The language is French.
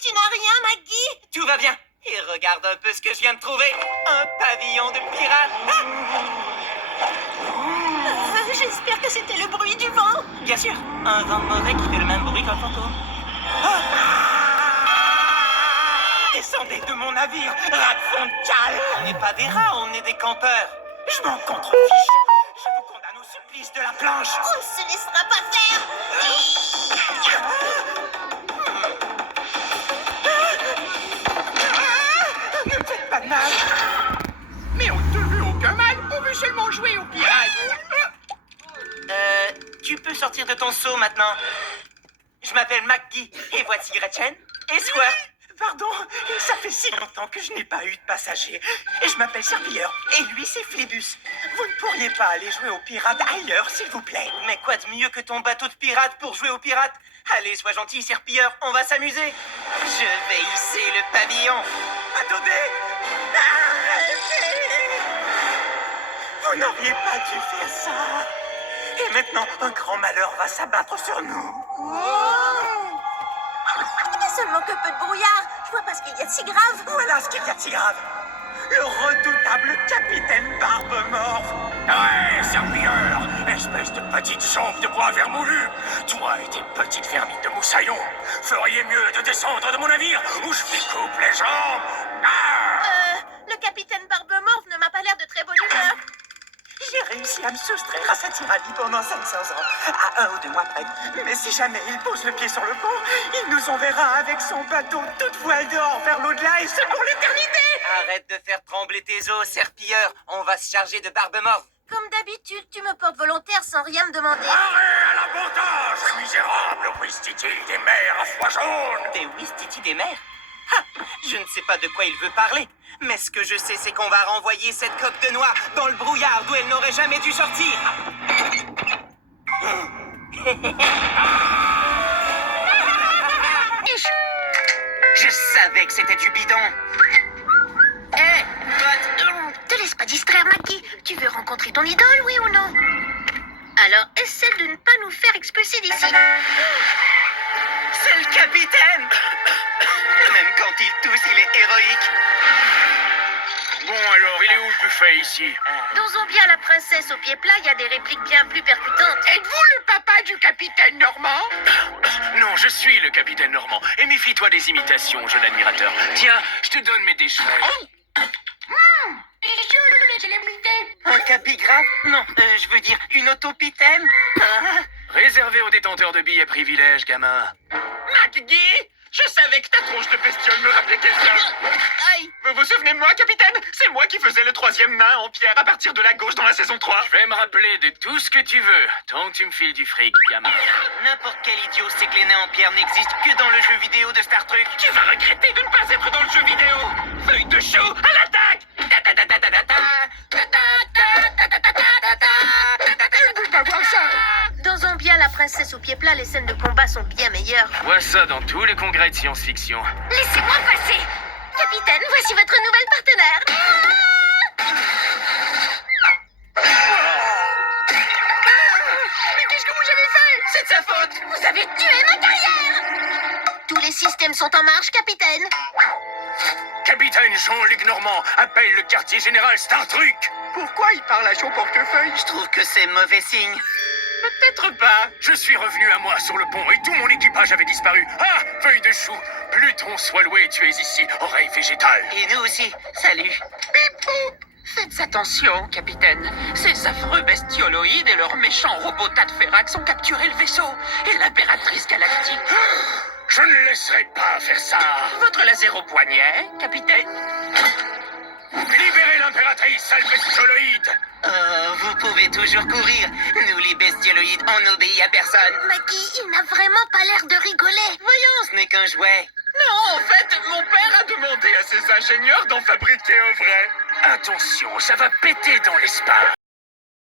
Tu n'as rien, Maggie? Tout va bien. Et regarde un peu ce que je viens de trouver. Un pavillon de pirate. J'espère que c'était le bruit du vent. Bien sûr, un vent mauvais qui fait le même bruit qu'un fantôme. Descendez de mon navire, rat de fond de cale. On n'est pas des rats, on est des campeurs. Je m'en contrefiche. Je vous condamne au supplice de la planche. On ne se laissera pas faire. Ne me faites pas de mal. Mais on te veut aucun mal, on veut seulement jouer aux pirates. Tu peux sortir de ton seau maintenant. Je m'appelle McGee, et voici Gretchen et Squirt. Pardon, ça fait si longtemps que je n'ai pas eu de passager. Et je m'appelle Serpilleur, et lui c'est Flébus. Vous ne pourriez pas aller jouer aux pirates ailleurs, s'il vous plaît? Mais quoi de mieux que ton bateau de pirate pour jouer aux pirates? Allez, sois gentil, Serpilleur, on va s'amuser. Je vais hisser le pavillon. Attendez! Arrêtez! Vous n'auriez pas dû faire ça. Et maintenant, un grand malheur va s'abattre sur nous. Il n'y a seulement que peu de brouillard. Je vois pas ce qu'il y a de si grave. Voilà ce qu'il y a de si grave. Le redoutable capitaine Barbe-Morve. Ouais, serviteur, espèce de petite chambre de bois vermoulu. Toi et tes petites vermines de moussaillon feriez mieux de descendre de mon navire ou je vous coupe les jambes. Le capitaine Barbe-Morve ne m'a pas l'air de très bonne humeur. J'ai réussi à me soustraire à sa tyrannie pendant 500 ans, à 1 ou 2 mois près. Mais si jamais il pose le pied sur le pont, il nous enverra avec son bateau toute voile dehors vers l'au-delà et ce pour l'éternité. Arrête de faire trembler tes os, Serpilleur. On va se charger de Barbe-Morve. Comme d'habitude, tu me portes volontaire sans rien me demander. Arrêt à l'abordage, misérable Ouistiti des mers à foie jaune. Des Ouistiti des mers? Ah, je ne sais pas de quoi il veut parler. Mais ce que je sais, c'est qu'on va renvoyer cette coque de noix dans le brouillard d'où elle n'aurait jamais dû sortir. Je savais que c'était du bidon. Hé, Te laisse pas distraire, Maggie. Tu veux rencontrer ton idole, oui ou non? Alors, essaie de ne pas nous faire expulser d'ici. c'est le capitaine. Même quand il tousse, il est héroïque. Bon alors, il est où le buffet ici? Dans Zombie à la princesse au pied plat, il y a des répliques bien plus percutantes. Êtes-vous le papa du capitaine Normand? Non, je suis le capitaine Normand. Et méfie-toi des imitations, jeune admirateur. Tiens, je te donne mes déchets. Un capigraphe? Non, je veux dire une autopithème. Réservé aux détenteurs de billets privilèges, gamin. McGee, je savais que ta tronche de bestiole me rappelait quelqu'un. Aïe! Vous vous souvenez de moi, capitaine? C'est moi qui faisais le 3e nain en pierre à partir de la gauche dans la saison 3. Je vais me rappeler de tout ce que tu veux, tant que tu me files du fric, gamin. N'importe quel idiot sait que les nains en pierre n'existent que dans le jeu vidéo de Star Trek. Tu vas regretter de ne pas être dans le jeu vidéo. Feuille de chou, à l'attaque! Je veux pas voir ça. Dans Zombie à la princesse au pied plat, les scènes de combat sont bien meilleures. Vois ça dans tous les congrès de science-fiction. Laissez-moi passer. Capitaine, voici votre nouvelle partenaire. Mais qu'est-ce que vous avez fait? C'est de sa faute! Vous avez tué ma carrière. Tous les systèmes sont en marche, capitaine. Capitaine Jean-Luc Normand appelle le quartier général Star Trek. Pourquoi il parle à son portefeuille? Je trouve que c'est mauvais signe. Peut-être pas. Je suis revenu à moi sur le pont et tout mon équipage avait disparu. Ah, feuille de chou. Pluton soit loué, tu es ici, oreille végétale. Et nous aussi. Salut. Faites attention, capitaine. Ces affreux bestioloïdes et leurs méchants robots tas de ferrax ont capturé le vaisseau et l'impératrice galactique. Je ne laisserai pas faire ça. Votre laser au poignet, capitaine? Libérez l'impératrice, sale bestioloïde. Vous pouvez toujours courir. Nous, les bestioloïdes, on n'obéit à personne. Maggie, il n'a vraiment pas l'air de rigoler. Voyons, ce n'est qu'un jouet. Non, en fait, mon père a demandé à ses ingénieurs d'en fabriquer un vrai. Attention, ça va péter dans l'espace.